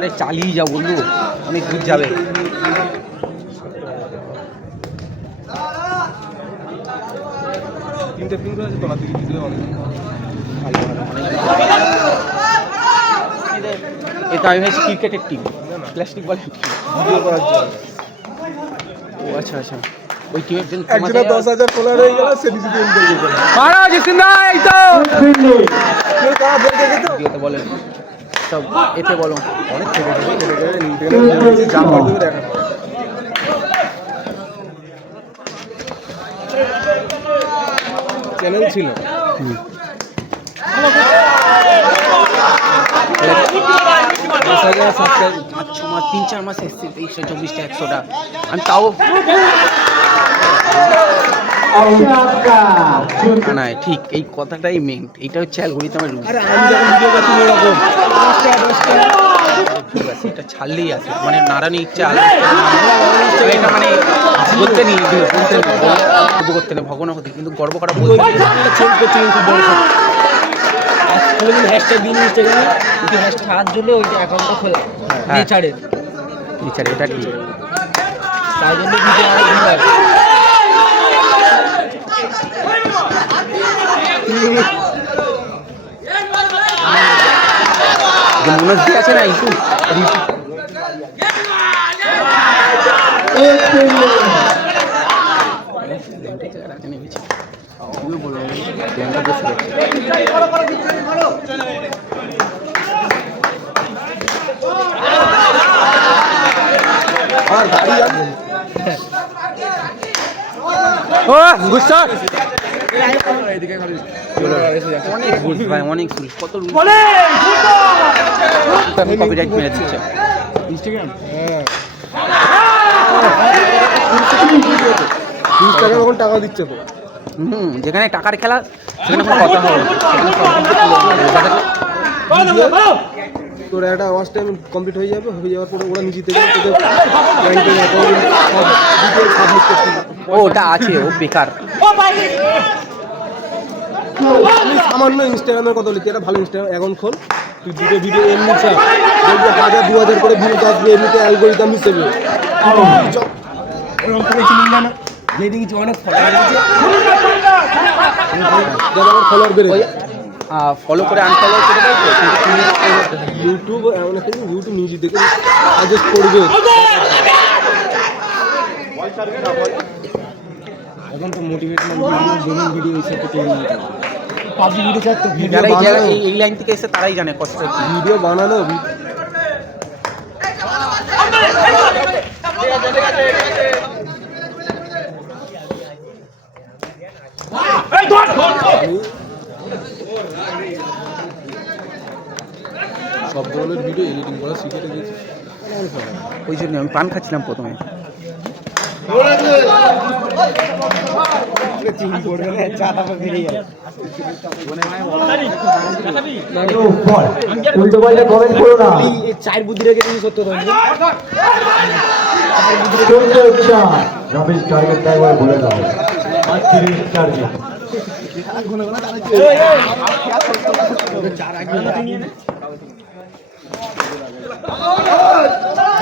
আরে চালিয়ে যাও বন্ধু অনেক দূর যাবে। তিনটে পিন আছে তলা দিকে দিলে এটা আমি ভাবছি ক্রিকেটের টিম প্লাস্টিক বলের টিম ও আচ্ছা আচ্ছা। ওই টিমের জন্য একজনের দশ হাজার ফলোয়ার হয়ে গেল সে নিজে দিয়ে করে মারা এই তো! সব এতে বলো। অনেক থেকে দেখা চ্যানেল ছিল। পাঁচ ছ মাস তিন চার মাস এসছে তেইশশো চব্বিশটা একশোটা। আমি তাও না, না ঠিক এই কথাটাই মেন এইটা হচ্ছে অ্যালগোরিদমের রুল আরে আছে এটা ছাড়লেই আছে। মানে নাড়ানি ইচ্ছা আলাদা এটা মানে বলতে নেই বলতে গর্ব করতে নেই ভগবান হতে কিন্তু গর্ব করা বলতে হ্যাশট্যাগ দিন ইনস্টাগ্রামে যদি হ্যাশট্যাগ হাত জুড়লে ওইটা অ্যাকাউন্টটা খোলা। হ্যাঁ। নেচারের। বিচার এটা ঠিক তাই জন্য ভিডিও অনেক মনোজ আছে না আছে ও গুসা এদিকে গাড়ি টাকা দিচ্ছে তো হুম যেখানে টাকার খেলা সেখানে। তোর একটা ওয়াচ টাইম কমপ্লিট হয়ে যাবে হয়ে যাওয়ার পরে ওরা নিজে থেকে। ও, ওটা আছে, ও বেকার সামান্য ইনস্টাগ্রামের কথা বলি তুই একটা ভালো ইনস্টাগ্রাম অ্যাকাউন্ট খোল। তুই দুটো ভিডিও এমনি চাপ। দেখবি হাজার দু হাজার করে ভিউ আসবে এমনিতে অ্যালগোরিদম হিসেবে। যেদিকে অনেক ফলোয়ার আমার ফলোয়ার বেড়ে ফলো করে আনফলো ইউটিউব এমন একটা ইউটিউব নিজে থেকে সাজেস্ট করবে। এখন তো motivational video gaming video PUBG video চার তো ভিডিও যারা এই বানানো এই- এই লাইন থেকে এসে তারাই জানে কষ্ট কি। ভিডিও বানানো সব ধরনের ভিডিও এডিটিং করা শিখে গেছি ওই জন্য আমি পান খাচ্ছিলাম প্রথমে। উল্টো পাল্টা কমেন্ট করো না চার বুদ্ধি রেখে তুমি সত্য রমেশ টার্গেট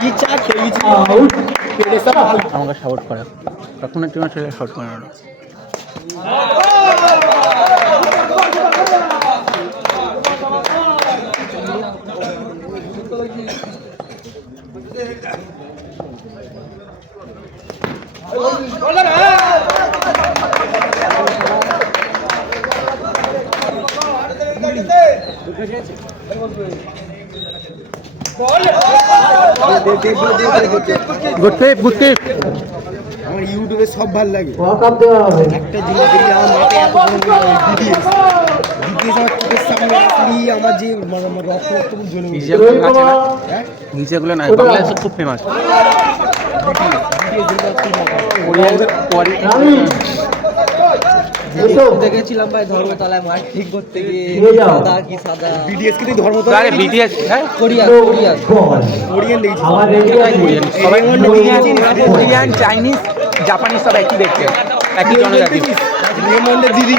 কি চা খেয়েছি আমাকে সাপোর্ট করে। তখন একটু ছেলে সাপোর্ট করে না গুড ক্লিপ গুড ক্লিপ আমার ইউটিউবে সব ভালো লাগে। ওয়াক দেওয়া হবে একটা জিনিস দেখি আমার মাথায় এত ভিডিও বিটিএস। আমার চোখের সামনে আসলি আমার যে মানে আমার রক্ত রক্ত খুব জ্বলে নিচেগুলো না খুব ফেমাস দেখেছিলাম ভাই ধর্মতলায় মাঠ ঠিক করতে গিয়ে সাদা কি সাদা বিটিএস কে তুই আরে বিটিএস হ্যাঁ কোরিয়ান কোরিয়ান কোরিয়ান দেখছিস আমার রেডি সবাই আছে কোরিয়ান সবাই কোরিয়ান চাইনিজ জাপানিজ সব একই দেখতে একই জনজাতি দিদি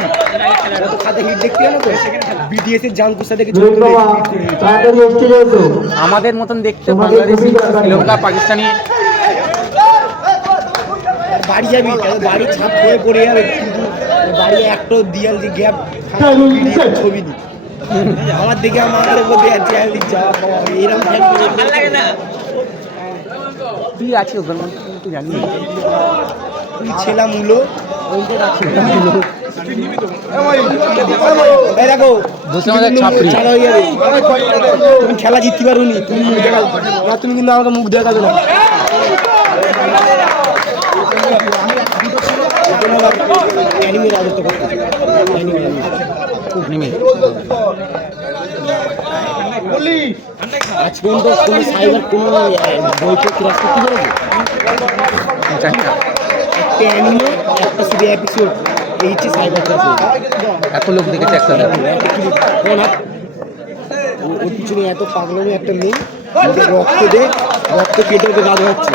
আমাদের মতন দেখতে বাংলাদেশি শ্রীলঙ্কা পাকিস্তানি বাড়ি যাবি বাড়ি ছাপ হয়ে পড়ে যাবে কিন্তু বাড়ি একটা দিয়াল যে গ্যাপ ছবি নি আমার দেখে আমার আছে এরকম ভালো লাগে না? কি আছে ওদের মধ্যে জানি তুই ছেলা মূলো। তুমি খেলা জিততে পারো নি তুমি মুখ দেখাও। না তুমি কিন্তু আমাকে মুখ দেখাবে না। অ্যানিমের রাজত্ব করতে অ্যানিমে নিমে আজ পর্যন্ত কোনো সাইবার কোনো বইকে ক্রাস করতে পারবে জানি না একটা অ্যানিমে একটা সিডি এপিসোড এই হচ্ছে সাইবার ক্রাস এত লোক দেখেছে একসাথে ওর পিছনে এত পাগলামি একটা ওকে রক্ত দে রক্ত কেটে ওকে গাছ হচ্ছে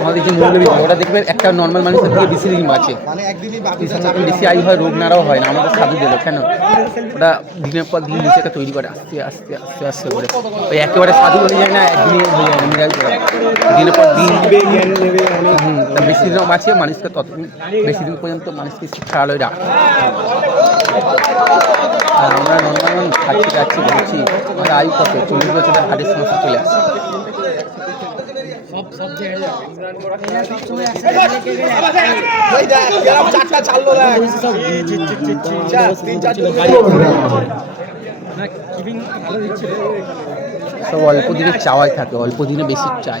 আমাদের যে মৌলবী ওরা দেখবে একটা নর্মাল মানুষের থেকে বেশি দিন ইসলাম মতন বেশি আয়ু হয় রোগ নারাও হয় না আমাদের সাধু দিল কেন? ওরা দিনের পর দিন নিজেকে তৈরি করে আস্তে আস্তে আস্তে আস্তে করে। ওই একেবারে সাধু হয়ে যায় না একদিনে হয়ে যায় মিরাজ দিনের পর দিন হুম, বেশি দিনও বাঁচে মানুষকে ততদিন বেশি দিন পর্যন্ত মানুষকে শিক্ষা আলোয় রাখে। আর আমরা নর্মাল মানুষ খাচ্ছি যাচ্ছি আমাদের আয়ু কত? চল্লিশ বছরের হাটের সমস্যা চলে আসছে। সব অল্প দিনে চাওয়াই থাকে অল্প দিনে বেশি চাই।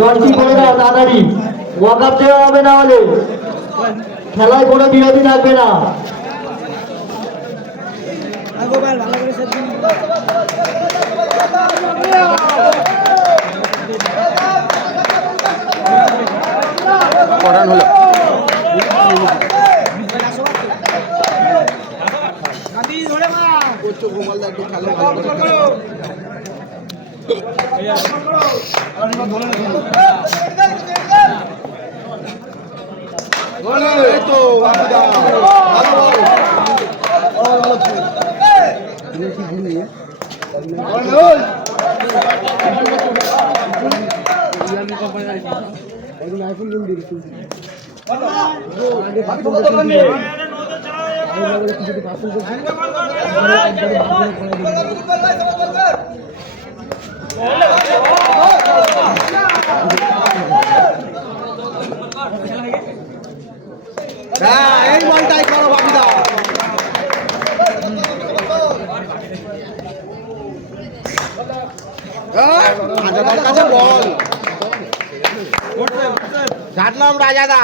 দশটি করে দাও তাড়াতাড়ি ওয়াক আপ দেওয়া হবে না হলে। খেলায় কোনো বিরতি থাকবে না। করান হলো। আইফোন গেম দেখছি কিছু পার্সেন্ট হ্যাঁ এই বলটাই করো কাছে বল। ঘাটলাম রাজাদা।